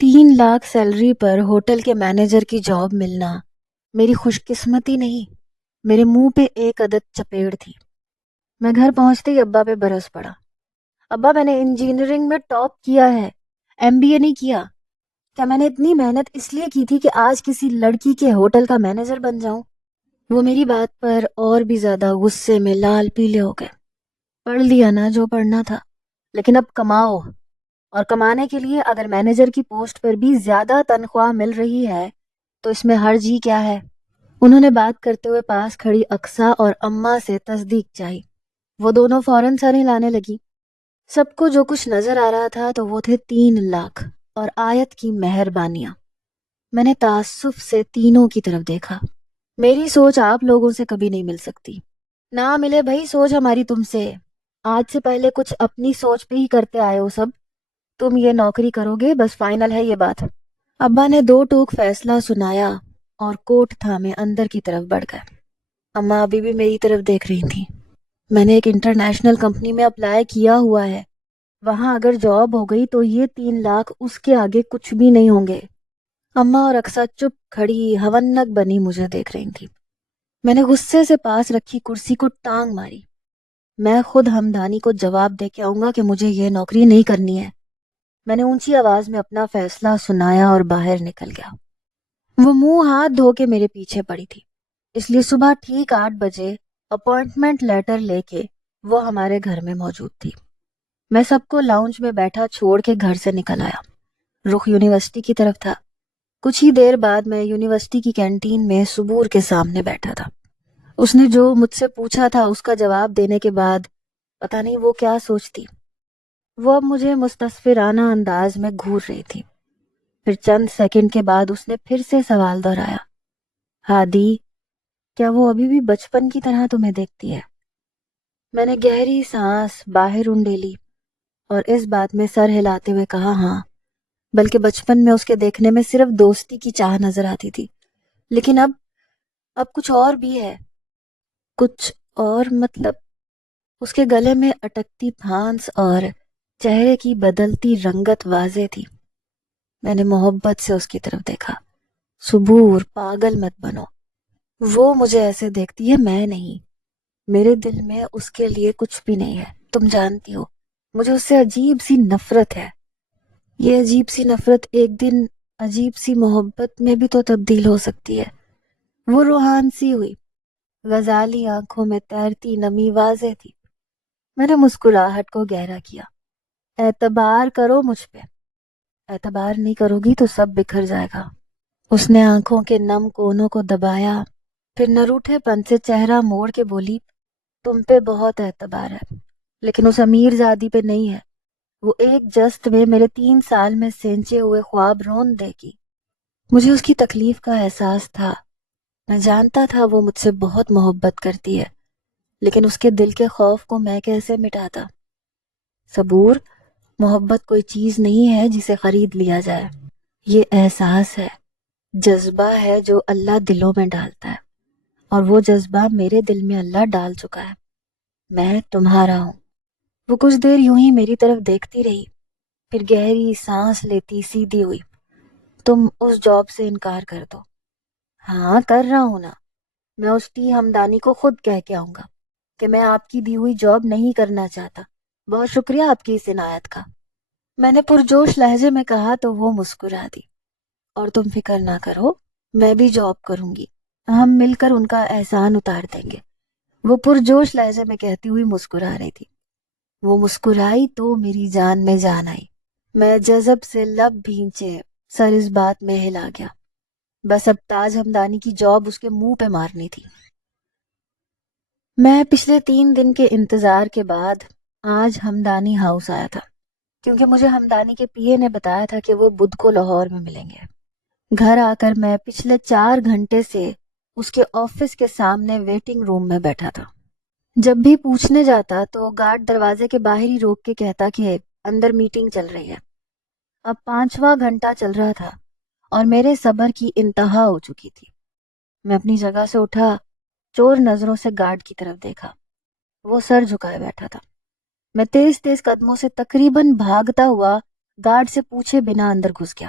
3 lakh salary پر hotel کے manager کی job ملنا میری خوش قسمتی نہیں، میرے منہ پہ ایک عدد چپیڑ تھی۔ میں گھر پہنچتے ہی ابا پہ برس پڑا۔ ابا، میں نے انجینئرنگ میں ٹاپ کیا ہے، MBA نہیں کیا۔ کیا میں نے اتنی محنت اس لیے کی تھی کہ آج کسی لڑکی کے ہوٹل کا مینیجر بن جاؤں؟ وہ میری بات پر اور بھی زیادہ غصے میں لال پیلے ہو گئے۔ پڑھ لیا نا جو پڑھنا تھا، لیکن اب کماؤ، اور کمانے کے لیے اگر مینیجر کی پوسٹ پر بھی زیادہ تنخواہ مل رہی ہے تو اس میں حرج ہی کیا ہے؟ انہوں نے بات کرتے ہوئے پاس کھڑی اقصیٰ اور اماں سے تصدیق چاہی۔ وہ دونوں فوراً سر ہلانے لگی۔ سب کو جو کچھ نظر آ رہا تھا تو وہ تھے 3 لاکھ اور آیت کی مہربانیاں۔ میں نے تعصب سے تینوں کی طرف دیکھا۔ میری سوچ آپ لوگوں سے کبھی نہیں مل سکتی، نہ ملے بھائی سوچ ہماری تم سے۔ آج سے پہلے کچھ اپنی سوچ پہ ہی کرتے آئے ہو سب۔ تم یہ نوکری کرو گے، بس فائنل ہے یہ بات۔ ابا نے 2 ٹوک فیصلہ سنایا اور کوٹ تھامے اندر کی طرف بڑھ گئے۔ اماں ابھی بھی میری طرف دیکھ رہی تھیں۔ میں نے ایک انٹرنیشنل کمپنی میں اپلائی کیا ہوا ہے، وہاں اگر جاب ہو گئی تو یہ 3 لاکھ اس کے آگے کچھ بھی نہیں ہوں گے۔ اماں اور اقصیٰ چپ کھڑی ہونک بنی مجھے دیکھ رہی تھی۔ میں نے غصے سے پاس رکھی کرسی کو ٹانگ ماری۔ میں خود ہمدانی کو جواب دے کے آؤں گا کہ مجھے یہ نوکری نہیں کرنی ہے۔ میں نے اونچی آواز میں اپنا فیصلہ سنایا اور باہر نکل گیا۔ وہ منہ ہاتھ دھو کے میرے پیچھے پڑی تھی، اس لیے صبح ٹھیک 8 بجے اپوائنٹمنٹ لیٹر لے کے وہ ہمارے گھر میں موجود تھی۔ میں سب کو لاؤنج میں بیٹھا چھوڑ کے گھر سے نکل آیا۔ رخ یونیورسٹی کی طرف تھا۔ کچھ ہی دیر بعد میں یونیورسٹی کی کینٹین میں صبور کے سامنے بیٹھا تھا۔ اس نے جو مجھ سے پوچھا تھا اس کا جواب دینے کے بعد پتہ نہیں وہ کیا سوچتی۔ وہ اب مجھے مستصفرانہ انداز میں گھور رہی تھی۔ پھر چند سیکنڈ کے بعد اس نے پھر سے سوال دہرایا، ہادی، کیا وہ ابھی بھی بچپن کی طرح تمہیں دیکھتی ہے؟ میں نے گہری سانس باہر انڈیلی اور اس بات میں سر ہلاتے ہوئے کہا، ہاں، بلکہ بچپن میں اس کے دیکھنے میں صرف دوستی کی چاہ نظر آتی تھی، لیکن اب کچھ اور بھی ہے۔ کچھ اور مطلب؟ اس کے گلے میں اٹکتی پھانس اور چہرے کی بدلتی رنگت واضح تھی۔ میں نے محبت سے اس کی طرف دیکھا۔ صبور، پاگل مت بنو، وہ مجھے ایسے دیکھتی ہے، میں نہیں۔ میرے دل میں اس کے لیے کچھ بھی نہیں ہے، تم جانتی ہو۔ مجھے اس سے عجیب سی نفرت ہے۔ یہ عجیب سی نفرت ایک دن عجیب سی محبت میں بھی تو تبدیل ہو سکتی ہے۔ وہ روحان سی ہوئی، غزالی آنکھوں میں تیرتی نمی واضح تھی۔ میں نے مسکراہٹ کو گہرا کیا۔ اعتبار کرو مجھ پہ، اعتبار نہیں کرو گی تو سب بکھر جائے گا۔ اس نے آنکھوں کے نم کونوں کو دبایا، پھر نہ روٹھے پن سے چہرہ موڑ کے بولی، تم پہ بہت اعتبار ہے، لیکن اس امیر زادی پہ نہیں ہے۔ وہ ایک جست میں میرے 3 سال میں سینچے ہوئے خواب رون دے گی۔ مجھے اس کی تکلیف کا احساس تھا۔ میں جانتا تھا وہ مجھ سے بہت محبت کرتی ہے، لیکن اس کے دل کے خوف کو میں کیسے مٹاتا؟ صبور، محبت کوئی چیز نہیں ہے جسے خرید لیا جائے۔ یہ احساس ہے، جذبہ ہے جو اللہ دلوں میں ڈالتا ہے، اور وہ جذبہ میرے دل میں اللہ ڈال چکا ہے۔ میں تمہارا ہوں۔ وہ کچھ دیر یوں ہی میری طرف دیکھتی رہی، پھر گہری سانس لیتی سیدھی ہوئی۔ تم اس جاب سے انکار کر دو۔ ہاں، کر رہا ہوں نا۔ میں اس ٹی ہمدانی کو خود کہہ کے آؤں گا کہ میں آپ کی دی ہوئی جاب نہیں کرنا چاہتا۔ بہت شکریہ آپ کی اس عنایت کا۔ میں نے پرجوش لہجے میں کہا تو وہ مسکرا دی۔ اور تم فکر نہ کرو، میں بھی جاب کروں گی، ہم مل کر ان کا احسان اتار دیں گے۔ وہ پرجوش لہجے میں کہتی ہوئی مسکرا رہی تھی۔ وہ مسکرائی تو میری جان میں جان آئی۔ میں جذب سے لب بھینچے سر اس بات میں ہلا گیا۔ بس اب تاج ہمدانی کی جاب اس کے منہ پہ مارنی تھی۔ میں پچھلے 3 دن کے انتظار کے بعد آج ہمدانی ہاؤس آیا تھا، کیونکہ مجھے ہمدانی کے پی اے نے بتایا تھا کہ وہ بدھ کو لاہور میں ملیں گے۔ گھر آ کر میں پچھلے 4 گھنٹے سے اس کے آفس کے سامنے ویٹنگ روم میں بیٹھا تھا۔ جب بھی پوچھنے جاتا تو گارڈ دروازے کے باہر ہی روک کے کہتا کہ اندر میٹنگ چل رہی ہے۔ اب 5واں گھنٹہ چل رہا تھا اور میرے صبر کی انتہا ہو چکی تھی۔ میں اپنی جگہ سے اٹھا، چور نظروں سے گارڈ کی طرف دیکھا۔ وہ سر جھکائے بیٹھا تھا۔ میں تیز تیز قدموں سے تقریباً بھاگتا ہوا گارڈ سے پوچھے بنا اندر گھس گیا۔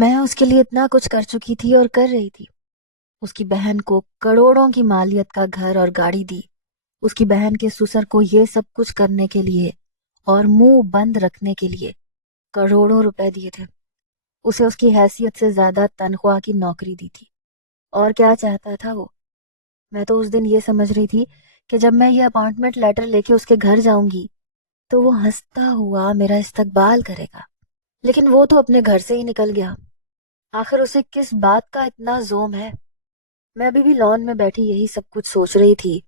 میں اس کے لیے اتنا کچھ کر چکی تھی اور کر رہی تھی. اس کی بہن کو کروڑوں کی مالیت کا گھر اور گاڑی دی. اس کی بہن کے سسر کو یہ سب کچھ کرنے کے لیے اور منہ بند رکھنے کے لیے کروڑوں روپے دیے تھے. اسے اس کی حیثیت سے زیادہ تنخواہ کی نوکری دی تھی. اور کیا چاہتا تھا وہ؟ میں تو اس دن یہ سمجھ رہی تھی کہ جب میں یہ اپائنٹمنٹ لیٹر لے کے اس کے گھر جاؤں گی تو وہ ہنستا ہوا میرا استقبال کرے گا. لیکن وہ تو اپنے گھر سے ہی نکل گیا. آخر اسے کس بات کا اتنا زوم ہے؟ میں ابھی بھی لان میں بیٹھی یہی سب کچھ سوچ رہی تھی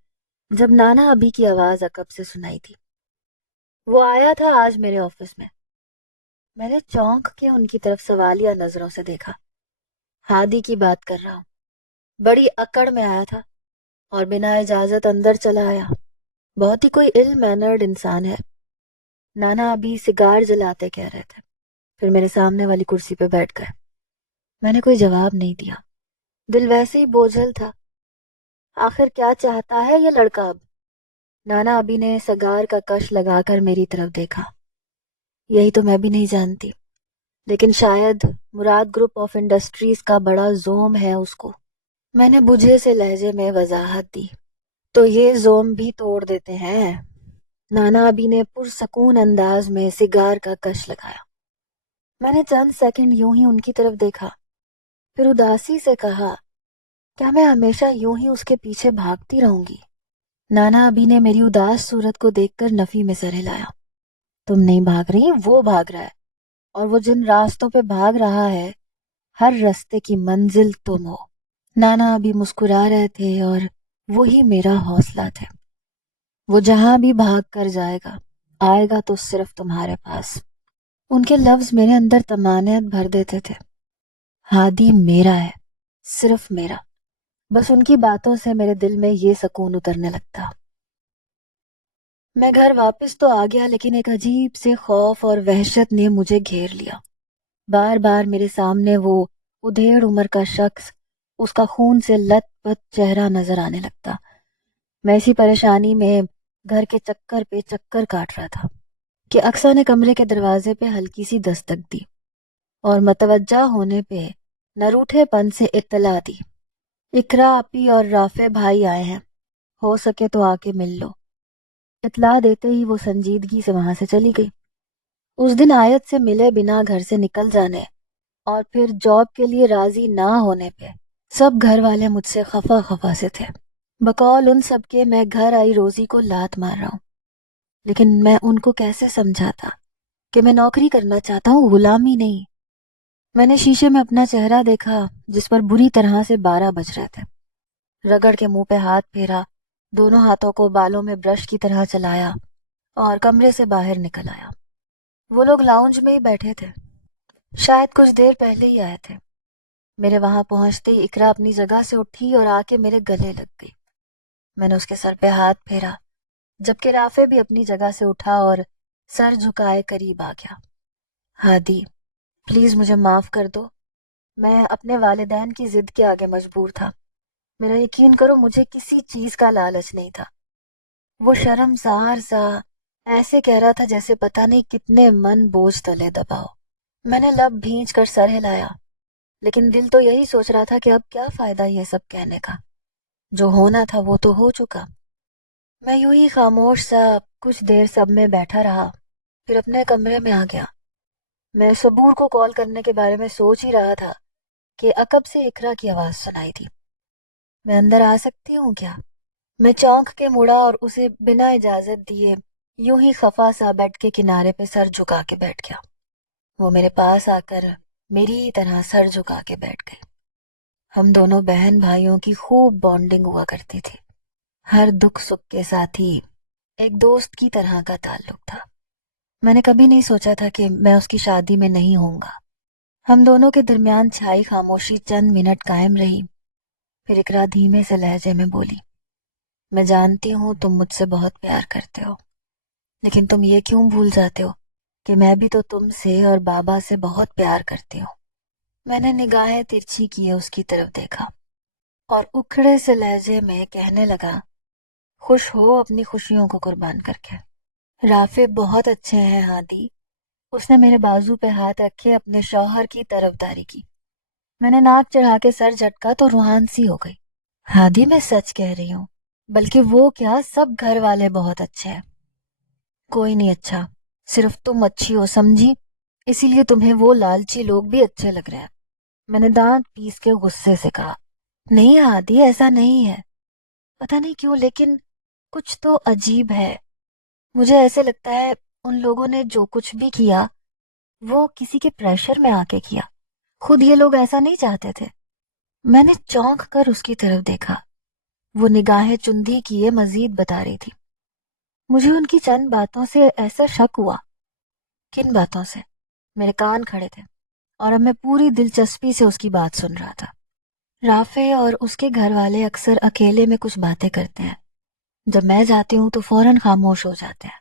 جب نانا ابھی کی آواز عقب سے سنائی تھی. وہ آیا تھا آج میرے آفس میں. میں نے چونک کے ان کی طرف سوالیہ نظروں سے دیکھا. ہادی کی بات کر رہا ہوں. بڑی اکڑ میں آیا تھا اور بنا اجازت اندر چلا آیا. بہت ہی کوئی ill mannered انسان ہے. نانا ابھی سگار جلاتے کہہ رہے تھے. پھر میرے سامنے والی کرسی پہ بیٹھ گئے. میں نے کوئی جواب نہیں دیا. دل ویسے ہی بوجھل تھا. آخر کیا چاہتا ہے یہ لڑکا اب؟ نانا ابھی نے سگار کا کش لگا کر میری طرف دیکھا. یہی تو میں بھی نہیں جانتی، لیکن شاید مراد گروپ آف انڈسٹریز کا بڑا زوم ہے اس کو. میں نے بجھے سے لہجے میں وضاحت دی. تو یہ زوم بھی توڑ دیتے ہیں. نانا ابھی نے پرسکون انداز میں سگار کا کش لگایا. میں نے چند سیکنڈ یوں ہی ان کی طرف دیکھا، پھر اداسی سے کہا، کیا میں ہمیشہ یوں ہی اس کے پیچھے بھاگتی رہوں گی؟ نانا ابھی نے میری اداس صورت کو دیکھ کر نفی میں سر ہلایا. تم نہیں بھاگ رہی، وہ بھاگ رہا ہے. اور وہ جن راستوں پہ بھاگ رہا ہے ہر راستے کی منزل تم ہو. نانا ابھی مسکرا رہے تھے اور وہی میرا حوصلہ تھے. وہ جہاں بھی بھاگ کر جائے گا آئے گا تو صرف تمہارے پاس. ان کے لفظ میرے اندر طمانینت بھر دیتے تھے. ہادی میرا ہے، صرف میرا. بس ان کی باتوں سے میرے دل میں یہ سکون اترنے لگتا. میں گھر واپس تو آ گیا، لیکن ایک عجیب سے خوف اور وحشت نے مجھے گھیر لیا. بار بار میرے سامنے وہ ادھیڑ عمر کا شخص، اس کا خون سے لت پت چہرہ نظر آنے لگتا. میں اسی پریشانی میں گھر کے چکر پہ چکر کاٹ رہا تھا کہ اقصیٰ نے کمرے کے دروازے پہ ہلکی سی دستک دی اور متوجہ ہونے پہ نروٹھے پن سے اطلاع دی، اقرا آپی اور رافع بھائی آئے ہیں، ہو سکے تو آ کے مل لو. اطلاع دیتے ہی وہ سنجیدگی سے وہاں سے چلی گئی. اس دن آیت سے ملے بنا گھر سے نکل جانے اور پھر جاب کے لیے راضی نہ ہونے پہ سب گھر والے مجھ سے خفا خفا سے تھے. بقول ان سب کے میں گھر آئی روزی کو لات مار رہا ہوں. لیکن میں ان کو کیسے سمجھاتا کہ میں نوکری کرنا چاہتا ہوں، غلامی نہیں. میں نے شیشے میں اپنا چہرہ دیکھا جس پر بری طرح سے 12 بج رہے تھے. رگڑ کے منہ پہ ہاتھ پھیرا، دونوں ہاتھوں کو بالوں میں برش کی طرح چلایا اور کمرے سے باہر نکل آیا. وہ لوگ لاؤنج میں ہی بیٹھے تھے، شاید کچھ دیر پہلے ہی آئے تھے. میرے وہاں پہنچتے ہی اقرا اپنی جگہ سے اٹھی اور آ کے میرے گلے لگ گئی. میں نے اس کے سر پہ ہاتھ پھیرا، جبکہ رافع بھی اپنی جگہ سے اٹھا اور سر جھکائے قریب آ گیا. ہادی، پلیز مجھے معاف کر دو. میں اپنے والدین کی ضد کے آگے مجبور تھا. میرا یقین کرو، مجھے کسی چیز کا لالچ نہیں تھا. وہ شرمسار سا ایسے کہہ رہا تھا جیسے پتہ نہیں کتنے من بوجھ تلے دباؤ. میں نے لب بھینچ کر سر ہلایا، لیکن دل تو یہی سوچ رہا تھا کہ اب کیا فائدہ یہ سب کہنے کا، جو ہونا تھا وہ تو ہو چکا. میں یوں ہی خاموش سا کچھ دیر سب میں بیٹھا رہا، پھر اپنے کمرے میں آ گیا. میں صبور کو کال کرنے کے بارے میں سوچ ہی رہا تھا کہ عقب سے اقرا کی آواز سنائی دی. میں اندر آ سکتی ہوں کیا؟ میں چونک کے مڑا اور اسے بنا اجازت دیے یوں ہی خفا سا بیڈ کے کنارے پہ سر جھکا کے بیٹھ گیا. وہ میرے پاس آ کر میری ہی طرح سر جھکا کے بیٹھ گئی. ہم دونوں بہن بھائیوں کی خوب بانڈنگ ہوا کرتی تھی. ہر دکھ سکھ کے ساتھ ہی ایک دوست کی طرح کا تعلق تھا. میں نے کبھی نہیں سوچا تھا کہ میں اس کی شادی میں نہیں ہوں گا. ہم دونوں کے درمیان چھائی خاموشی چند منٹ قائم رہی. پھر اقرا دھیمے سے لہجے میں بولی، میں جانتی ہوں تم مجھ سے بہت پیار کرتے ہو، لیکن تم یہ کیوں بھول جاتے ہو کہ میں بھی تو تم سے اور بابا سے بہت پیار کرتی ہوں. میں نے نگاہیں ترچھی کیے اس کی طرف دیکھا اور اکھڑے سے لہجے میں کہنے لگا، خوش ہو اپنی خوشیوں کو قربان کر کے. رافع بہت اچھے ہیں ہادی، اس نے میرے بازو پہ ہاتھ رکھے اپنے شوہر کی طرفداری کی۔ میں نے ناک چڑھا کے سر جھٹکا تو روحان سی ہو گئی۔ ہادی میں سچ کہہ رہی ہوں، بلکہ وہ کیا، سب گھر والے بہت اچھے ہیں۔ کوئی نہیں اچھا، صرف تم اچھی ہو، سمجھی؟ اسی لیے تمہیں وہ لالچی لوگ بھی اچھے لگ رہے ہیں۔ میں نے دانت پیس کے غصے سے کہا، نہیں ہادی، ایسا نہیں ہے۔ پتہ نہیں کیوں لیکن کچھ تو عجیب ہے۔ مجھے ایسے لگتا ہے ان لوگوں نے جو کچھ بھی کیا وہ کسی کے پریشر میں آ کے کیا، خود یہ لوگ ایسا نہیں چاہتے تھے۔ میں نے چونک کر اس کی طرف دیکھا، وہ نگاہیں چندی کیے مزید بتا رہی تھی۔ مجھے ان کی چند باتوں سے ایسا شک ہوا۔ کن باتوں سے؟ میرے کان کھڑے تھے اور اب میں پوری دلچسپی سے اس کی بات سن رہا تھا۔ رافع اور اس کے گھر والے اکثر اکیلے میں کچھ باتیں کرتے ہیں، جب میں جاتی ہوں تو فوراً خاموش ہو جاتے ہیں۔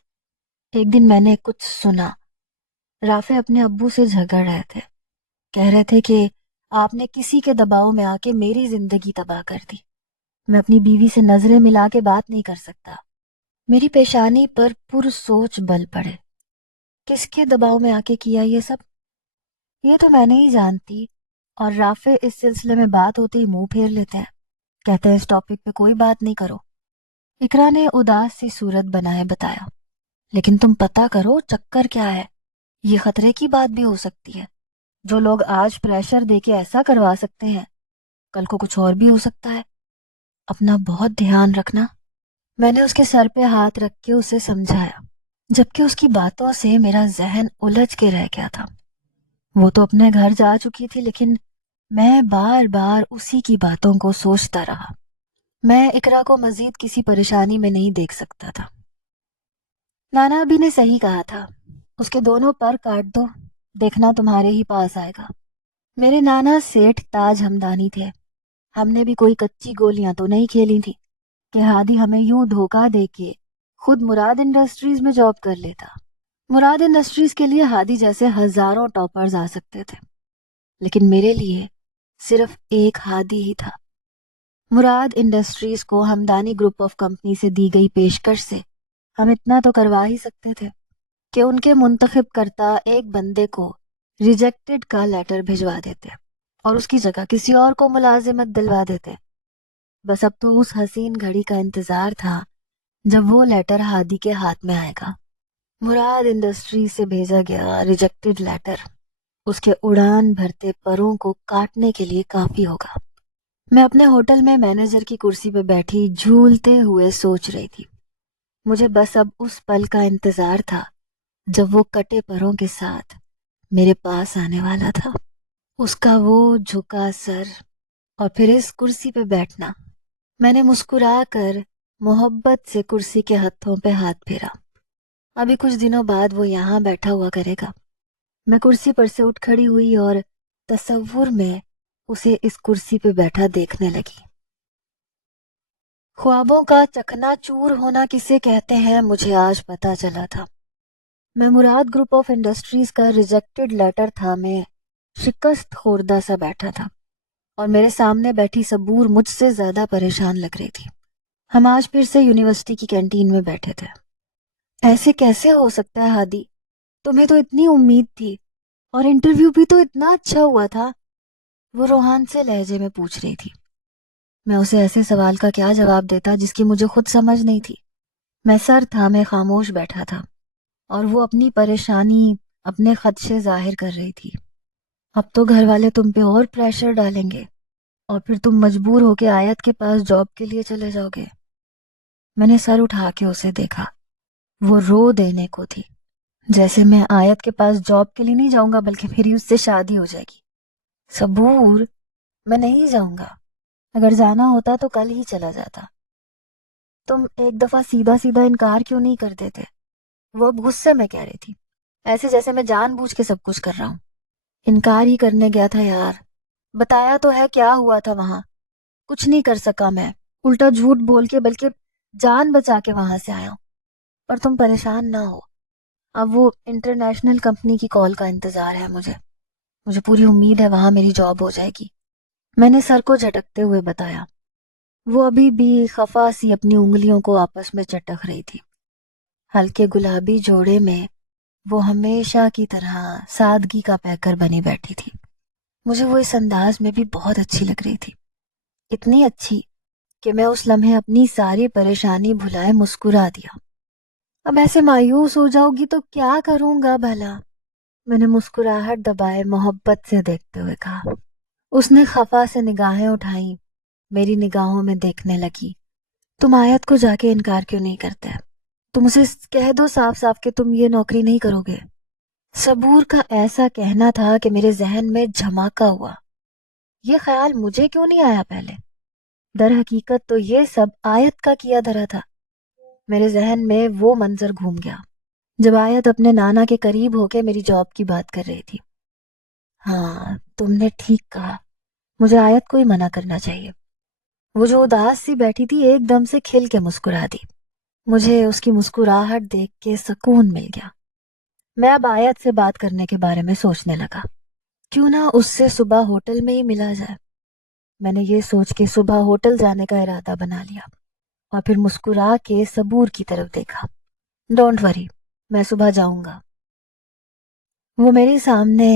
ایک دن میں نے کچھ سنا۔ رافع اپنے ابو سے جھگڑ رہے تھے، کہہ رہے تھے کہ آپ نے کسی کے دباؤ میں آ کے میری زندگی تباہ کر دی۔ میں اپنی بیوی سے نظریں ملا کے بات نہیں کر سکتا۔ میری پیشانی پر پرسوچ بل پڑے۔ کس کے دباؤ میں آ کے کیا یہ سب؟ یہ تو میں نہیں جانتی، اور رافع اس سلسلے میں بات ہوتے ہی منہ پھیر لیتے ہیں، کہتے ہیں اس ٹاپک پہ کوئی بات نہیں کرو۔ اقرا نے اداس سی صورت بنائے بتایا، لیکن تم پتہ کرو چکر کیا ہے، یہ خطرے کی بات بھی ہو سکتی ہے۔ جو لوگ آج پریشر دے کے ایسا کروا سکتے ہیں، کل کو کچھ اور بھی ہو سکتا ہے۔ اپنا بہت دھیان رکھنا۔ میں نے اس کے سر پہ ہاتھ رکھ کے اسے سمجھایا، جبکہ اس کی باتوں سے میرا ذہن الجھ کے رہ گیا تھا۔ وہ تو اپنے گھر جا چکی تھی، لیکن میں بار بار اسی کی باتوں کو سوچتا رہا۔ میں اقرا کو مزید کسی پریشانی میں نہیں دیکھ سکتا تھا۔ نانا ابھی نے صحیح کہا تھا، اس کے دونوں پر کاٹ دو، دیکھنا تمہارے ہی پاس آئے گا۔ میرے نانا سیٹھ تاج ہمدانی تھے۔ ہم نے بھی کوئی کچی گولیاں تو نہیں کھیلی تھی کہ ہادی ہمیں یوں دھوکہ دے کے خود مراد انڈسٹریز میں جاب کر لیتا۔ مراد انڈسٹریز کے لیے ہادی جیسے ہزاروں ٹاپرز آ سکتے تھے، لیکن میرے لیے صرف ایک ہادی ہی تھا۔ مراد انڈسٹریز کو ہمدانی گروپ آف کمپنی سے دی گئی پیشکش سے ہم اتنا تو کروا ہی سکتے تھے کہ ان کے منتخب کرتا ایک بندے کو ریجیکٹڈ کا لیٹر بھجوا دیتے اور اس کی جگہ کسی اور کو ملازمت دلوا دیتے۔ بس اب تو اس حسین گھڑی کا انتظار تھا جب وہ لیٹر ہادی کے ہاتھ میں آئے گا۔ مراد انڈسٹریز سے بھیجا گیا ریجیکٹڈ لیٹر اس کے اڑان بھرتے پروں کو کاٹنے کے لیے کافی ہوگا۔ میں اپنے ہوٹل میں مینیجر کی کرسی پہ بیٹھی جھولتے ہوئے سوچ رہی تھی۔ مجھے بس اب اس پل کا انتظار تھا جب وہ کٹے پروں کے ساتھ میرے پاس آنے والا تھا۔ اس کا وہ جھکا سر اور پھر اس کرسی پہ بیٹھنا۔ میں نے مسکرا کر محبت سے کرسی کے ہتھوں پہ ہاتھ پھیرا۔ ابھی کچھ دنوں بعد وہ یہاں بیٹھا ہوا کرے گا۔ میں کرسی پر سے اٹھ کھڑی ہوئی اور تصور میں اسے اس کرسی پہ بیٹھا دیکھنے لگی۔ خوابوں کا چکنا چور ہونا کسے کہتے ہیں مجھے آج پتا چلا تھا۔ میں مراد گروپ آف انڈسٹریز کا ریجیکٹڈ لیٹر تھامے شکست خوردہ سا بیٹھا تھا، اور میرے سامنے بیٹھی صبور مجھ سے زیادہ پریشان لگ رہی تھی۔ ہم آج پھر سے یونیورسٹی کی کینٹین میں بیٹھے تھے۔ ایسے کیسے ہو سکتا ہے ہادی؟ تمہیں تو اتنی امید تھی، اور انٹرویو بھی تو اتنا اچھا ہوا تھا، وہ روحان سے لہجے میں پوچھ رہی تھی۔ میں اسے ایسے سوال کا کیا جواب دیتا جس کی مجھے خود سمجھ نہیں تھی۔ میں سر تھامے خاموش بیٹھا تھا، اور وہ اپنی پریشانی اپنے خدشے ظاہر کر رہی تھی۔ اب تو گھر والے تم پہ اور پریشر ڈالیں گے، اور پھر تم مجبور ہو کے آیت کے پاس جاب کے لیے چلے جاؤ گے۔ میں نے سر اٹھا کے اسے دیکھا۔ وہ رو دینے کو تھی، جیسے میں آیت کے پاس جاب کے لیے نہیں جاؤں گا بلکہ میری اس سے شادی ہو جائے گی۔ صبور، میں نہیں جاؤں گا، اگر جانا ہوتا تو کل ہی چلا جاتا۔ تم ایک دفعہ سیدھا سیدھا انکار کیوں نہیں کر دیتے؟ وہ اب غصے میں کہہ رہی تھی، ایسے جیسے میں جان بوجھ کے سب کچھ کر رہا ہوں۔ انکار ہی کرنے گیا تھا یار، بتایا تو ہے کیا ہوا تھا وہاں۔ کچھ نہیں کر سکا میں، الٹا جھوٹ بول کے بلکہ جان بچا کے وہاں سے آیا ہوں۔ پر تم پریشان نہ ہو، اب وہ انٹرنیشنل کمپنی کی کال کا انتظار ہے مجھے پوری امید ہے وہاں میری جاب ہو جائے گی۔ میں نے سر کو جھٹکتے ہوئے بتایا۔ وہ ابھی بھی خفا سی اپنی انگلیوں کو آپس میں چٹک رہی تھی۔ ہلکے گلابی جوڑے میں وہ ہمیشہ کی طرح سادگی کا پیکر بنی بیٹھی تھی. مجھے وہ اس انداز میں بھی بہت اچھی لگ رہی تھی، اتنی اچھی کہ میں اس لمحے اپنی ساری پریشانی بھلائے مسکرا دیا. اب ایسے مایوس ہو جاؤ گی تو کیا کروں گا بھلا؟ میں نے مسکراہٹ دبائے محبت سے دیکھتے ہوئے کہا. اس نے خفا سے نگاہیں اٹھائیں، میری نگاہوں میں دیکھنے لگی. تم آیت کو جا کے انکار کیوں نہیں کرتے؟ تم اسے کہہ دو صاف صاف کہ تم یہ نوکری نہیں کرو گے. صبور کا ایسا کہنا تھا کہ میرے ذہن میں جھماکا ہوا. یہ خیال مجھے کیوں نہیں آیا پہلے؟ در حقیقت تو یہ سب آیت کا کیا دھرا تھا. میرے ذہن میں وہ منظر گھوم گیا جب آیت اپنے نانا کے قریب ہو کے میری جاب کی بات کر رہی تھی. ہاں، تم نے ٹھیک کہا، مجھے آیت کو ہی منع کرنا چاہیے. وہ جو اداس سی بیٹھی تھی ایک دم سے کھل کے مسکرا دی. مجھے اس کی مسکراہٹ دیکھ کے سکون مل گیا. میں اب آیت سے بات کرنے کے بارے میں سوچنے لگا. کیوں نہ اس سے صبح ہوٹل میں ہی ملا جائے. میں نے یہ سوچ کے صبح ہوٹل جانے کا ارادہ بنا لیا اور پھر مسکرا کے صبور کی طرف دیکھا. ڈونٹ وری، میں صبح جاؤں گا. وہ میرے سامنے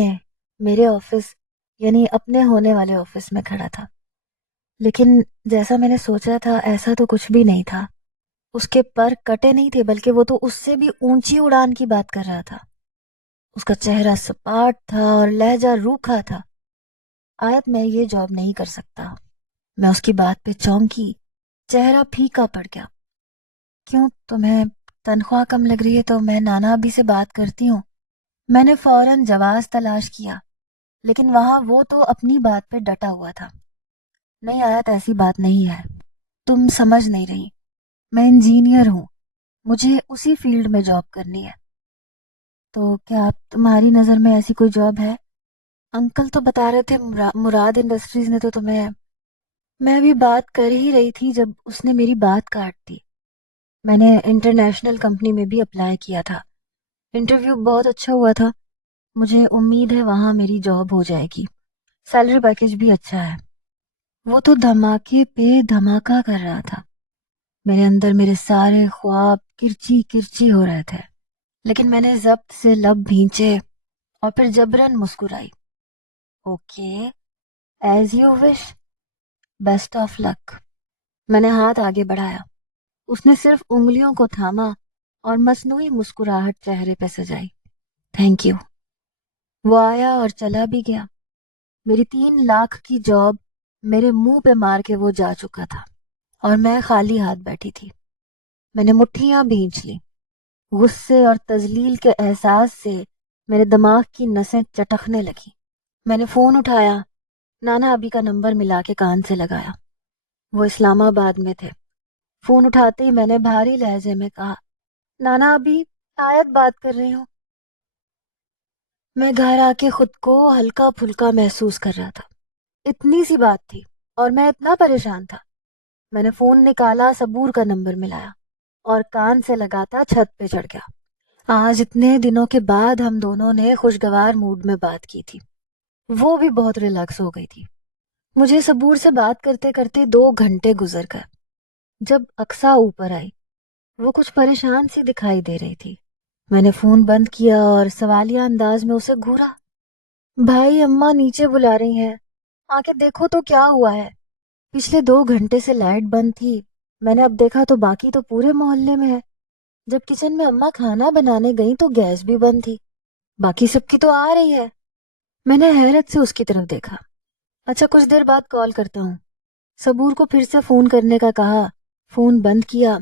میرے آفس یعنی اپنے ہونے والے آفس میں کھڑا تھا، لیکن جیسا میں نے سوچا تھا ایسا تو کچھ بھی نہیں تھا. اس کے پر کٹے نہیں تھے، بلکہ وہ تو اس سے بھی اونچی اڑان کی بات کر رہا تھا. اس کا چہرہ سپاٹ تھا اور لہجہ روکھا تھا. آیت، میں یہ جاب نہیں کر سکتا. میں اس کی بات پہ چونکی، چہرہ پھیکا پڑ گیا. کیوں، تمہیں تنخواہ کم لگ رہی ہے تو میں نانا ابھی سے بات کرتی ہوں. میں نے فوراً جواز تلاش کیا، لیکن وہاں وہ تو اپنی بات پہ ڈٹا ہوا تھا. نہیں آیت، ایسی بات نہیں ہے، تم سمجھ نہیں رہی. میں انجینئر ہوں، مجھے اسی فیلڈ میں جاب کرنی ہے. تو کیا تمہاری نظر میں ایسی کوئی جاب ہے؟ انکل تو بتا رہے تھے مراد انڈسٹریز نے تو تمہیں. میں بھی بات کر ہی رہی تھی جب اس نے میری بات کاٹ دی. میں نے انٹرنیشنل کمپنی میں بھی اپلائی کیا تھا. انٹرویو بہت اچھا ہوا تھا. مجھے امید ہے وہاں میری جاب ہو جائے گی. سیلری پیکیج بھی اچھا ہے. وہ تو دھماکے پہ دھماکہ کر رہا تھا. میرے اندر میرے سارے خواب کرچی کرچی ہو رہے تھے، لیکن میں نے ضبط سے لب بھینچے اور پھر جبراً مسکرائی. Okay, as you wish, best of luck. میں نے ہاتھ آگے بڑھایا. اس نے صرف انگلیوں کو تھاما اور مصنوعی مسکراہٹ چہرے پہ سجائی. Thank you. وہ آیا اور چلا بھی گیا. میری 3 لاکھ کی جاب میرے منہ پہ مار کے وہ جا چکا تھا اور میں خالی ہاتھ بیٹھی تھی. میں نے مٹھیاں بھینچ لی. غصے اور تذلیل کے احساس سے میرے دماغ کی نسیں چٹکنے لگی. میں نے فون اٹھایا، نانا ابھی کا نمبر ملا کے کان سے لگایا. وہ اسلام آباد میں تھے. فون اٹھاتے ہی میں نے بھاری لہجے میں کہا، نانا ابھی، آیت بات کر رہی ہوں. میں گھر آ کے خود کو ہلکا پھلکا محسوس کر رہا تھا. اتنی سی بات تھی اور میں اتنا پریشان تھا. میں نے فون نکالا، صبور کا نمبر ملایا اور کان سے لگاتا چھت پہ چڑھ گیا. آج اتنے دنوں کے بعد ہم دونوں نے خوشگوار موڈ میں بات کی تھی. وہ بھی بہت ریلیکس ہو گئی تھی. مجھے صبور سے بات کرتے کرتے 2 گھنٹے گزر گئے. جب اقصا اوپر آئی، وہ کچھ پریشان سی دکھائی دے رہی تھی. میں نے فون بند کیا اور سوالیہ انداز میں اسے گھورا. بھائی، اماں نیچے بلا رہی ہیں، آ کے دیکھو تو کیا ہوا ہے. پچھلے 2 گھنٹے سے لائٹ بند تھی. میں نے اب دیکھا تو باقی تو پورے محلے میں ہے. جب کچن میں اماں کھانا بنانے گئیں تو گیس بھی بند تھی. باقی سب کی تو آ رہی ہے. میں نے حیرت سے اس کی طرف دیکھا. اچھا، کچھ دیر بعد کال کرتا ہوں. صبور کو پھر سے فون کرنے کا کہا، فون بند کیا،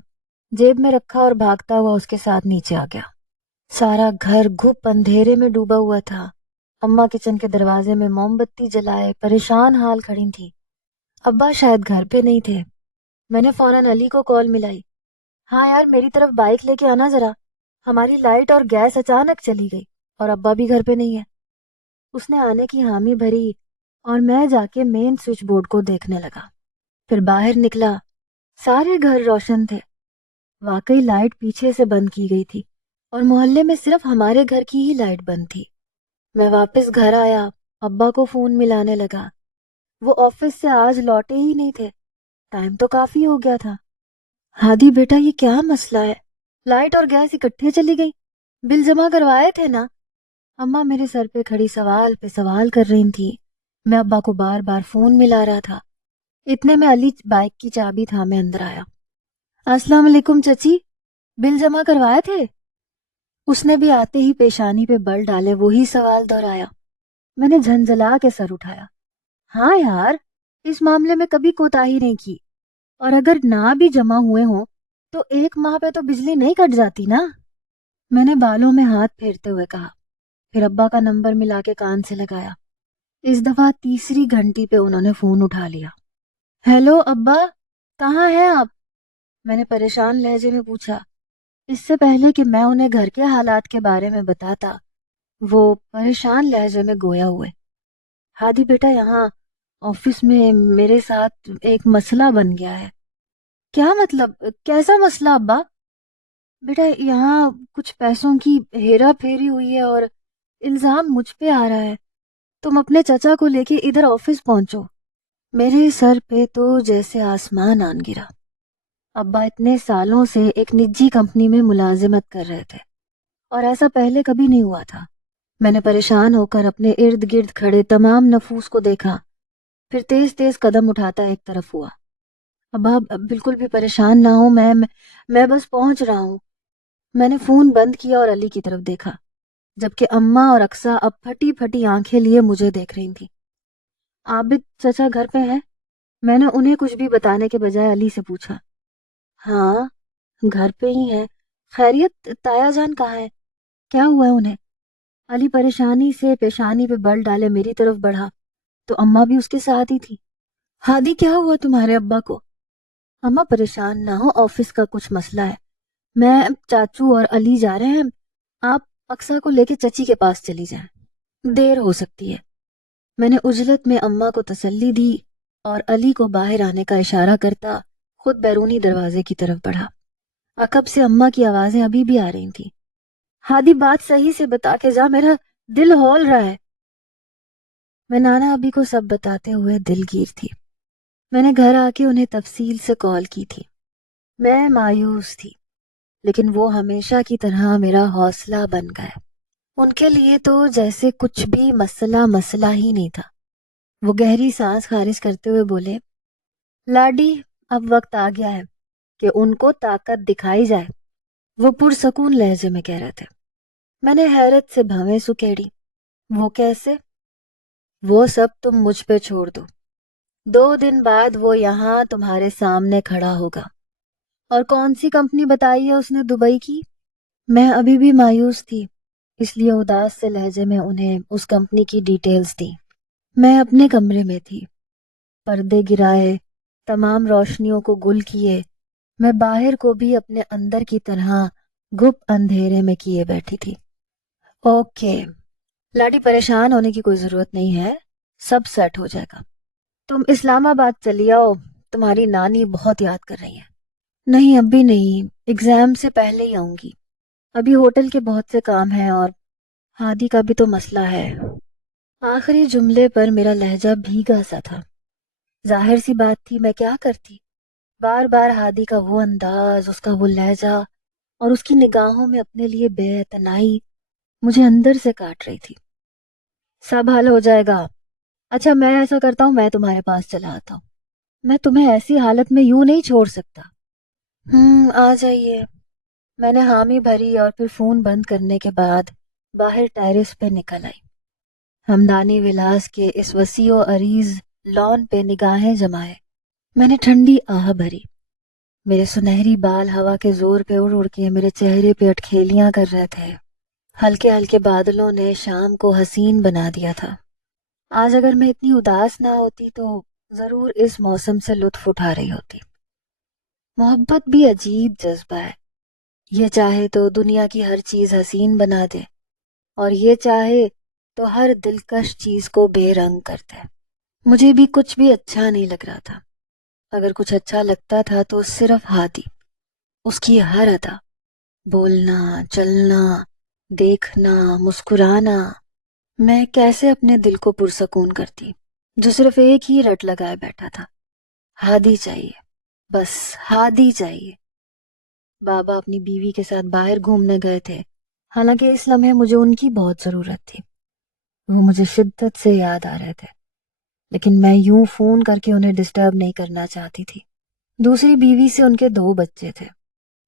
جیب میں رکھا اور بھاگتا ہوا اس کے ساتھ نیچے آ گیا. سارا گھر گھپ اندھیرے میں ڈوبا ہوا تھا. اماں کچن کے دروازے میں موم بتی جلائے پریشان حال کھڑی تھی. ابا شاید گھر پہ نہیں تھے. میں نے فوراً علی کو کال ملائی. ہاں یار، میری طرف بائک لے کے آنا ذرا، ہماری لائٹ اور گیس اچانک چلی گئی اور ابا بھی گھر پہ نہیں ہے. اس نے آنے کی حامی بھری اور میں جا کے مین سوئچ بورڈ کو دیکھنے لگا. پھر باہر نکلا. سارے گھر روشن تھے. واقعی لائٹ پیچھے سے بند کی گئی تھی اور محلے میں صرف ہمارے گھر کی ہی لائٹ بند تھی. میں واپس گھر آیا، ابا کو فون ملانے لگا. وہ آفس سے آج لوٹے ہی نہیں تھے. ٹائم تو کافی ہو گیا تھا. ہادی بیٹا، یہ کیا مسئلہ ہے؟ لائٹ اور گیس اکٹھے چلی گئی. بل جمع کروائے تھے نا؟ اماں میرے سر پہ کھڑی سوال پہ سوال کر رہی تھی. میں ابا کو بار بار فون ملا رہا تھا. اتنے میں علی بائک کی چابی تھامے اندر آیا. السلام علیکم چچی، بل جمع کروائے تھے؟ اس نے بھی آتے ہی پیشانی پہ بل ڈالے وہی سوال دہرایا. میں نے جھنجھلا کے سر اٹھایا. ہاں یار، اس معاملے میں کبھی کوتاہی نہیں کی، اور اگر نہ بھی جمع ہوئے ہوں تو 1 ماہ پہ تو بجلی نہیں کٹ جاتی نا. میں نے بالوں میں ہاتھ پھیرتے ہوئے کہا. پھر ابا کا نمبر ملا کے کان سے لگایا. اس دفعہ تیسری گھنٹی پہ انہوں نے فون اٹھا لیا. ہیلو ابا، کہاں ہیں آپ؟ میں نے پریشان لہجے میں پوچھا. اس سے پہلے کہ میں انہیں گھر کے حالات کے بارے میں بتاتا، وہ پریشان لہجے میں گویا ہوئے. ہادی بیٹا، یہاں آفس میں میرے ساتھ ایک مسئلہ بن گیا ہے. کیا مطلب؟ کیسا مسئلہ ابا؟ بیٹا، یہاں کچھ پیسوں کی ہیرا پھیری ہوئی ہے اور الزام مجھ پہ آ رہا ہے. تم اپنے چچا کو لے کے ادھر آفس پہنچو. میرے سر پہ تو جیسے آسمان آن گرا. ابا اتنے سالوں سے ایک نجی کمپنی میں ملازمت کر رہے تھے اور ایسا پہلے کبھی نہیں ہوا تھا. میں نے پریشان ہو کر اپنے ارد گرد کھڑے تمام نفوس کو دیکھا، پھر تیز تیز قدم اٹھاتا ایک طرف ہوا. ابا بالکل بھی پریشان نہ ہو، میں بس پہنچ رہا ہوں. میں نے فون بند کیا اور علی کی طرف دیکھا، جبکہ اماں اور اقصیٰ اب پھٹی پھٹی آنکھیں لیے مجھے دیکھ رہی تھیں. عابد چچا گھر پہ ہیں؟ میں نے انہیں کچھ بھی بتانے کے بجائے علی سے پوچھا. ہاں، گھر پہ ہی ہیں. خیریت؟ تایا جان کہاں ہے؟ کیا ہوا ہے انہیں؟ علی پریشانی سے پیشانی پہ بل ڈالے میری طرف بڑھا تو اماں بھی اس کے ساتھ ہی تھی. ہادی، کیا ہوا تمہارے ابا کو؟ اماں پریشان نہ ہو، آفس کا کچھ مسئلہ ہے. میں، چاچو اور علی جا رہے ہیں. آپ اقصیٰ کو لے کے چچی کے پاس چلی جائیں، دیر ہو سکتی ہے. میں نے عجلت میں اماں کو تسلی دی اور علی کو باہر آنے کا اشارہ کرتا خود بیرونی دروازے کی طرف بڑھا. عقب سے اماں کی آوازیں ابھی بھی آ رہی تھیں. ہادی، بات صحیح سے بتا کے جا، میرا دل ہول رہا ہے. میں نانا ابھی کو سب بتاتے ہوئے دلگیر تھی. میں نے گھر آ کے انہیں تفصیل سے کال کی تھی. میں مایوس تھی، لیکن وہ ہمیشہ کی طرح میرا حوصلہ بن گئے. ان کے لیے تو جیسے کچھ بھی مسئلہ ہی نہیں تھا. وہ گہری سانس خارج کرتے ہوئے بولے، لاڈی، اب وقت آ گیا ہے کہ ان کو طاقت دکھائی جائے. وہ پرسکون لہجے میں کہہ رہے تھے. میں نے حیرت سے بھویں سکیڑی. وہ کیسے؟ وہ سب تم مجھ پہ چھوڑ دو. 2 دن بعد وہ یہاں تمہارے سامنے کھڑا ہوگا. اور کون سی کمپنی بتائی ہے اس نے دبئی کی؟ میں ابھی بھی مایوس تھی، اس لیے اداس سے لہجے میں انہیں اس کمپنی کی ڈیٹیلز دی. میں اپنے کمرے میں تھی، پردے گرائے، تمام روشنیوں کو گل کیے. میں باہر کو بھی اپنے اندر کی طرح گپ اندھیرے میں کیے بیٹھی تھی. اوکے لاڈی، پریشان ہونے کی کوئی ضرورت نہیں ہے، سب سیٹ ہو جائے گا. تم اسلام آباد چلی آؤ، تمہاری نانی بہت یاد کر رہی ہے. نہیں ابھی نہیں، ایگزام سے پہلے ہی آؤں گی. ابھی ہوٹل کے بہت سے کام ہیں اور ہادی کا بھی تو مسئلہ ہے. آخری جملے پر میرا لہجہ بھیگا سا تھا. ظاہر سی بات تھی، میں کیا کرتی؟ بار بار ہادی کا وہ انداز، اس کا وہ لہجہ اور اس کی نگاہوں میں اپنے لیے بے اعتنائی مجھے اندر سے کاٹ رہی تھی. سب حل ہو جائے گا. اچھا میں ایسا کرتا ہوں، میں تمہارے پاس چلا آتا ہوں. میں تمہیں ایسی حالت میں یوں نہیں چھوڑ سکتا. آ جائیے. میں نے حامی بھری اور پھر فون بند کرنے کے بعد باہر ٹیرس پہ نکل آئی. ہمدانی ولاس کے اس وسیع و عریض لان پہ نگاہیں جمائے. میں نے ٹھنڈی آہ بھری. میرے سنہری بال ہوا کے زور پہ اڑ اڑ کے میرے چہرے پہ اٹکھیلیاں کر رہے تھے. ہلکے ہلکے بادلوں نے شام کو حسین بنا دیا تھا. آج اگر میں اتنی اداس نہ ہوتی تو ضرور اس موسم سے لطف اٹھا رہی ہوتی. محبت بھی عجیب جذبہ ہے. یہ چاہے تو دنیا کی ہر چیز حسین بنا دے، اور یہ چاہے تو ہر دلکش چیز کو بے رنگ کر دے. مجھے بھی کچھ بھی اچھا نہیں لگ رہا تھا. اگر کچھ اچھا لگتا تھا تو صرف ہادی. اس کی ہر ادا، بولنا، چلنا، دیکھنا، مسکرانا. میں کیسے اپنے دل کو پرسکون کرتی جو صرف ایک ہی رٹ لگائے بیٹھا تھا، ہادی چاہیے، بس ہادی چاہیے. بابا اپنی بیوی کے ساتھ باہر گھومنے گئے تھے. حالانکہ اس لمحے مجھے ان کی بہت ضرورت تھی. وہ مجھے شدت سے یاد آ رہے تھے، لیکن میں یوں فون کر کے انہیں ڈسٹرب نہیں کرنا چاہتی تھی. دوسری بیوی سے ان کے 2 بچے تھے،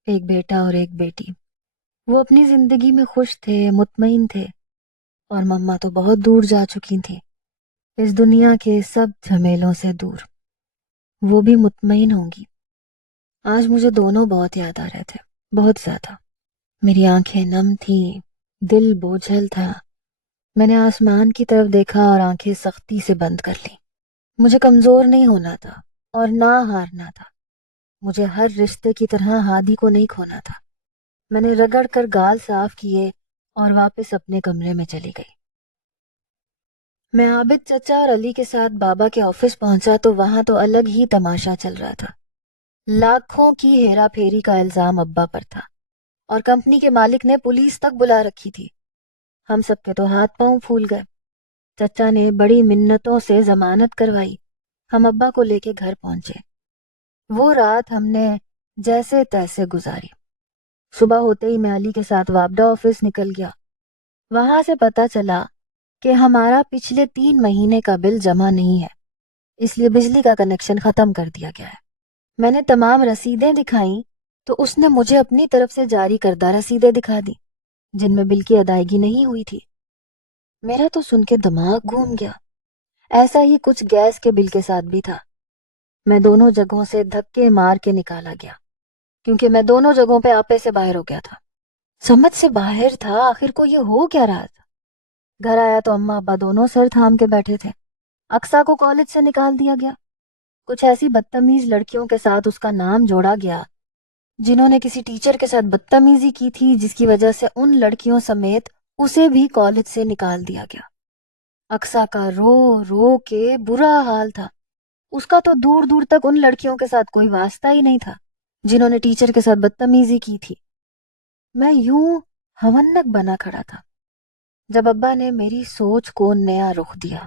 ایک بیٹا اور ایک بیٹی. وہ اپنی زندگی میں خوش تھے، مطمئن تھے، اور مما تو بہت دور جا چکی تھی، اس دنیا کے سب جھمیلوں سے دور. وہ بھی مطمئن ہوں گی. آج مجھے دونوں بہت یاد آ رہے تھے، بہت زیادہ. میری آنکھیں نم تھیں، دل بوجھل تھا. میں نے آسمان کی طرف دیکھا اور آنکھیں سختی سے بند کر لیں. مجھے کمزور نہیں ہونا تھا اور نہ ہارنا تھا. مجھے ہر رشتے کی طرح ہادی کو نہیں کھونا تھا. میں نے رگڑ کر گال صاف کیے اور واپس اپنے کمرے میں چلی گئی. میں عابد چچا اور علی کے ساتھ بابا کے آفس پہنچا تو وہاں تو الگ ہی تماشا چل رہا تھا. لاکھوں کی ہیرا پھیری کا الزام ابا پر تھا اور کمپنی کے مالک نے پولیس تک بلا رکھی تھی. ہم سب کے تو ہاتھ پاؤں پھول گئے. چچا نے بڑی منتوں سے ضمانت کروائی. ہم ابا کو لے کے گھر پہنچے. وہ رات ہم نے جیسے تیسے گزاری. صبح ہوتے ہی میں علی کے ساتھ وابڈا آفس نکل گیا. وہاں سے پتا چلا کہ ہمارا پچھلے 3 مہینے کا بل جمع نہیں ہے، اس لیے بجلی کا کنیکشن ختم کر دیا گیا ہے. میں نے تمام رسیدیں دکھائیں تو اس نے مجھے اپنی طرف سے جاری کردہ رسیدیں دکھا دی جن میں بل کی ادائیگی نہیں ہوئی تھی. میرا تو سن کے دماغ گھوم گیا. ایسا ہی کچھ گیس کے بل کے ساتھ بھی تھا. میں دونوں جگہوں سے دھکے مار کے نکالا گیا کیونکہ میں دونوں جگہوں پہ آپے سے باہر ہو گیا تھا. سمجھ سے باہر تھا آخر کو یہ ہو کیا رہا تھا. گھر آیا تو اماں ابا دونوں سر تھام کے بیٹھے تھے. اقصیٰ کو کالج سے نکال دیا گیا. کچھ ایسی بدتمیز لڑکیوں کے ساتھ اس کا نام جوڑا گیا جنہوں نے کسی ٹیچر کے ساتھ بدتمیزی کی تھی، جس کی وجہ سے ان لڑکیوں سمیت اسے بھی کالج سے نکال دیا گیا. اقصیٰ کا رو رو کے برا حال تھا. اس کا تو دور دور تک ان لڑکیوں کے ساتھ کوئی واسطہ ہی نہیں تھا جنہوں نے ٹیچر کے ساتھ بدتمیزی کی تھی. میں یوں ہونک بنا کھڑا تھا جب ابا نے میری سوچ کو نیا رخ دیا.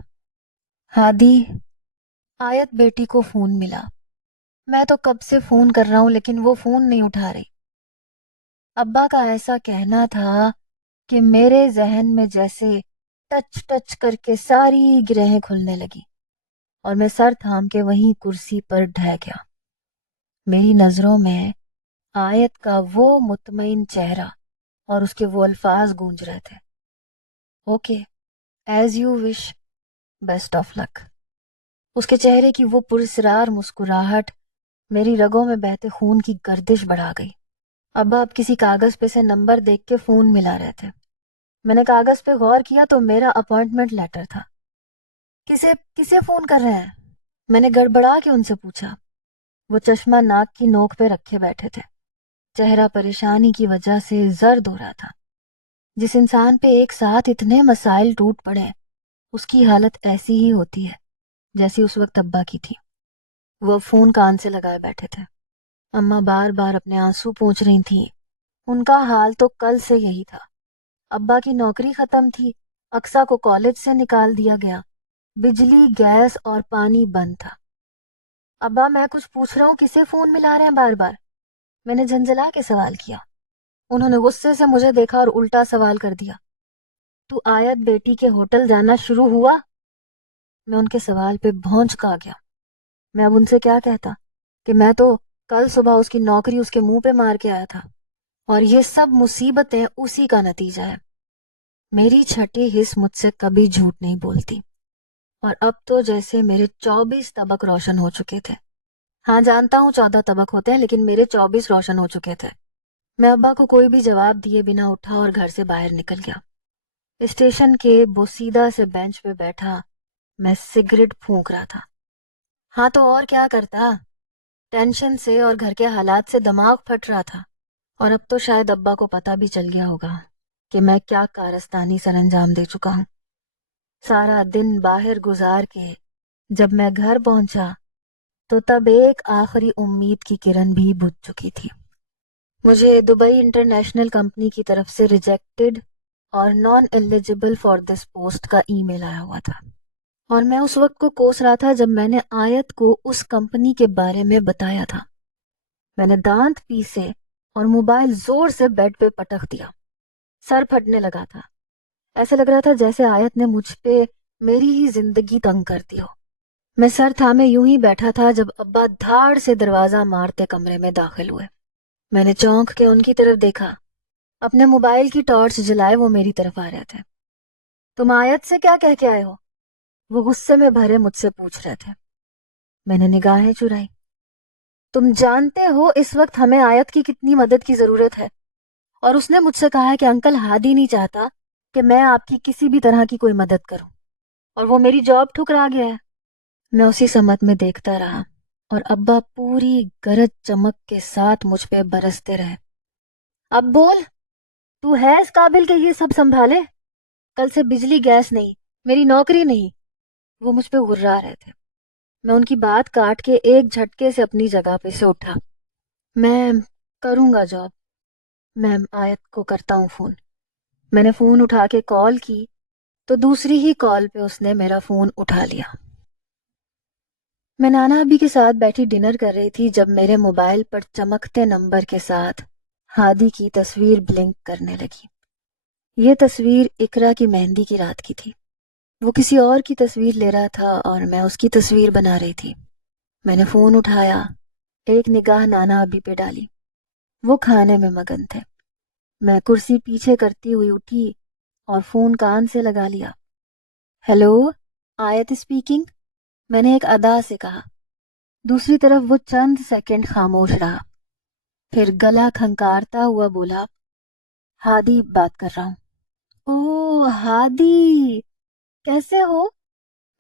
ہادی، آیت بیٹی کو فون ملا. میں تو کب سے فون کر رہا ہوں لیکن وہ فون نہیں اٹھا رہی. ابا کا ایسا کہنا تھا کہ میرے ذہن میں جیسے ٹچ ٹچ کر کے ساری گرہیں کھلنے لگی اور میں سر تھام کے وہیں کرسی پر ڈھہ گیا. میری نظروں میں آیت کا وہ مطمئن چہرہ اور اس کے وہ الفاظ گونج رہے تھے: okay, as you wish, best of luck. اس کے چہرے کی وہ پراسرار مسکراہٹ میری رگوں میں بہتے خون کی گردش بڑھا گئی. ابا اب کسی کاغذ پہ سے نمبر دیکھ کے فون ملا رہے تھے. میں نے کاغذ پہ غور کیا تو میرا اپوائنٹمنٹ لیٹر تھا. کسے فون کر رہے ہیں؟ میں نے گڑبڑا کے ان سے پوچھا. وہ چشمہ ناک کی نوک پہ رکھے بیٹھے تھے. چہرہ پریشانی کی وجہ سے زرد ہو رہا تھا. جس انسان پہ ایک ساتھ اتنے مسائل ٹوٹ پڑے اس کی حالت ایسی ہی ہوتی ہے جیسی اس وقت ابا کی تھی. وہ فون کان سے لگائے بیٹھے تھے. اماں بار بار اپنے آنسو پوچھ رہی تھیں. ان کا حال تو کل سے یہی تھا. ابا کی نوکری ختم تھی، اقصیٰ کو کالج سے نکال دیا گیا، بجلی، گیس اور پانی بند تھا. ابا، میں کچھ پوچھ رہا ہوں، کسے فون ملا رہے ہیں بار بار؟ میں نے جھنجھلا کے سوال کیا. انہوں نے غصے سے مجھے دیکھا اور الٹا سوال کر دیا: تو آیت بیٹی کے ہوٹل جانا شروع ہوا؟ میں ان کے سوال پہ بھونچ کا گیا. میں اب ان سے کیا کہتا کہ میں تو کل صبح اس کی نوکری اس کے منہ پہ مار کے آیا تھا اور یہ سب مصیبتیں اسی کا نتیجہ ہے. میری چھٹی حص مجھ سے کبھی جھوٹ نہیں بولتی اور اب تو جیسے میرے 24 طبق روشن ہو چکے تھے. ہاں جانتا ہوں 14 طبق ہوتے ہیں لیکن میرے 24 روشن ہو چکے تھے. میں ابا کو کوئی بھی جواب دیے بنا اٹھا اور گھر سے باہر نکل گیا. اسٹیشن کے بوسیدہ سے بینچ پہ بیٹھا میں سگریٹ پھونک رہا تھا. ہاں تو اور کیا کرتا، ٹینشن سے اور گھر کے حالات سے دماغ پھٹ رہا تھا. اور اب تو شاید ابا کو پتہ بھی چل گیا ہوگا کہ میں کیا کارستانی سر انجام دے چکا ہوں. سارا دن باہر گزار کے جب میں گھر پہنچا تو تب ایک آخری امید کی کرن بھی بجھ چکی تھی. مجھے دبئی انٹرنیشنل کمپنی کی طرف سے ریجیکٹڈ اور naan eligible for this post کا ای میل آیا ہوا تھا اور میں اس وقت کو کوس رہا تھا جب میں نے آیت کو اس کمپنی کے بارے میں بتایا تھا. میں نے دانت پیسے اور موبائل زور سے بیڈ پہ پٹک دیا. سر پھٹنے لگا تھا. ایسا لگ رہا تھا جیسے آیت نے مجھ پہ میری ہی زندگی تنگ کر دی ہو. میں سر تھامے یوں ہی بیٹھا تھا جب ابا دھاڑ سے دروازہ مارتے کمرے میں داخل ہوئے. میں نے چونک کے ان کی طرف دیکھا. اپنے موبائل کی ٹارچ جلائے وہ میری طرف آ رہے تھے. تم آیت سے کیا کہہ کے آئے ہو؟ وہ غصے میں بھرے مجھ سے پوچھ رہے تھے. میں نے نگاہیں چرائی. تم جانتے ہو اس وقت ہمیں آیت کی کتنی مدد کی ضرورت ہے، اور اس نے مجھ سے کہا ہے کہ انکل ہادی نہیں چاہتا کہ میں آپ کی کسی بھی طرح کی کوئی مدد کروں، اور وہ میری جاب ٹھکرا گیا ہے. میں اسی سمت میں دیکھتا رہا اور ابا پوری گرج چمک کے ساتھ مجھ پہ برستے رہے. اب بول، تو ہے اس قابل کہ یہ سب سنبھالے؟ کل سے بجلی گیس نہیں، میری نوکری نہیں. وہ مجھ پہ غرا رہے تھے. میں ان کی بات کاٹ کے ایک جھٹکے سے اپنی جگہ پہ سے اٹھا. میں کروں گا جاب. میں آیت کو کرتا ہوں فون. میں نے فون اٹھا کے کال کی تو دوسری ہی کال پہ اس نے میرا فون اٹھا لیا. میں نانا ابی کے ساتھ بیٹھی ڈنر کر رہی تھی جب میرے موبائل پر چمکتے نمبر کے ساتھ ہادی کی تصویر بلنک کرنے لگی. یہ تصویر اقرا کی مہندی کی رات کی تھی. وہ کسی اور کی تصویر لے رہا تھا اور میں اس کی تصویر بنا رہی تھی. میں نے فون اٹھایا، ایک نگاہ نانا ابی پہ ڈالی. وہ کھانے میں مگن تھے. میں کرسی پیچھے کرتی ہوئی اٹھی اور فون کان سے لگا لیا. ہیلو، آیت اسپیکنگ، میں نے ایک ادا سے کہا. دوسری طرف وہ چند سیکنڈ خاموش رہا، پھر گلا کھنکارتا ہوا بولا، ہادی بات کر رہا ہوں. اوہ ہادی، کیسے ہو؟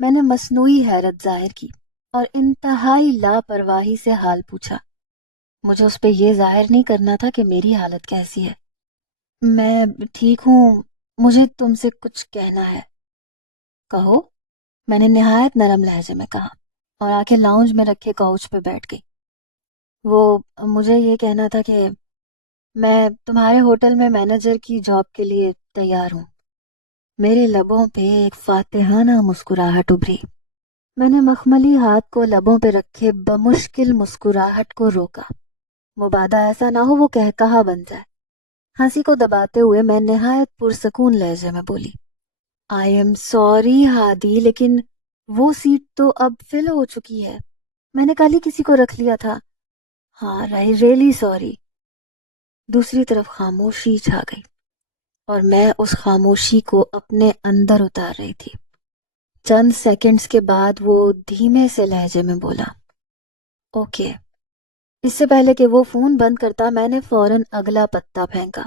میں نے مصنوعی حیرت ظاہر کی اور انتہائی لاپرواہی سے حال پوچھا. مجھے اس پہ یہ ظاہر نہیں کرنا تھا کہ میری حالت کیسی ہے. میں ٹھیک ہوں، مجھے تم سے کچھ کہنا ہے. کہو، میں نے نہایت نرم لہجے میں کہا اور آ کے لاؤنج میں رکھے کوچ پہ بیٹھ گئی. وہ مجھے یہ کہنا تھا کہ میں تمہارے ہوٹل میں مینیجر کی جاب کے لیے تیار ہوں. میرے لبوں پہ ایک فاتحانہ مسکراہٹ ابھری. میں نے مخملی ہاتھ کو لبوں پہ رکھے بمشکل مسکراہٹ کو روکا. مبادا ایسا نہ ہو وہ کہا بن جائے. ہنسی کو دباتے ہوئے میں نہایت پرسکون لہجے میں بولی، آئی ایم سوری ہادی، لیکن وہ سیٹ تو اب فل ہو چکی ہے. میں نے کل ہی کسی کو رکھ لیا تھا. ہاں، ریئلی سوری. دوسری طرف خاموشی چھا گئی اور میں اس خاموشی کو اپنے اندر اتار رہی تھی. چند سیکنڈز کے بعد وہ دھیمے سے لہجے میں بولا، اوکے. اس سے پہلے کہ وہ فون بند کرتا میں نے فوراً اگلا پتا پھینکا.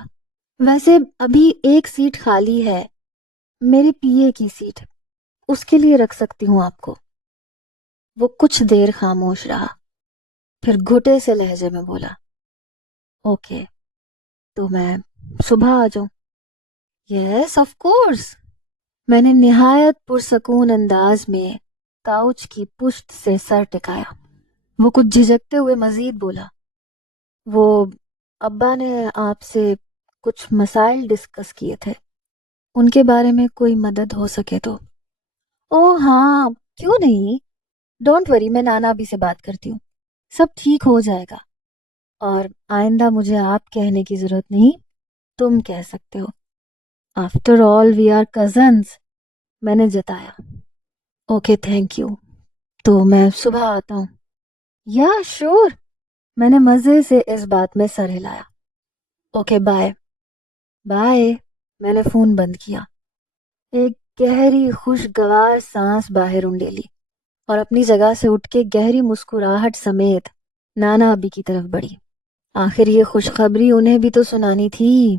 ویسے ابھی ایک سیٹ خالی ہے، میرے پی اے کی سیٹ، اس کے لیے رکھ سکتی ہوں آپ کو. وہ کچھ دیر خاموش رہا، پھر گھٹے سے لہجے میں بولا، اوکے، تو میں صبح آ جاؤں؟ Yes of course. میں نے نہایت پرسکون انداز میں کاؤچ کی پشت سے سر ٹکایا. وہ کچھ جھجکتے ہوئے مزید بولا، وہ ابا نے آپ سے کچھ مسائل ڈسکس کیے تھے، ان کے بارے میں کوئی مدد ہو سکے تو. اوہ ہاں، کیوں نہیں، ڈونٹ وری، میں نانا ابی سے بات کرتی ہوں، سب ٹھیک ہو جائے گا. اور آئندہ مجھے آپ کہنے کی ضرورت نہیں، تم کہہ سکتے ہو. After all we are cousins. میں نے جتایا. اوکے، تھینک یو، تو میں صبح آتا ہوں. یا شور. میں نے مزے سے اس بات میں سر ہلایا. Okay, bye. بائے. میں نے فون بند کیا. ایک گہری خوشگوار سانس باہر انڈیلی اور اپنی جگہ سے اٹھ کے گہری مسکراہٹ سمیت نانا ابی کی طرف بڑھی. آخر یہ خوشخبری انہیں بھی تو سنانی تھی.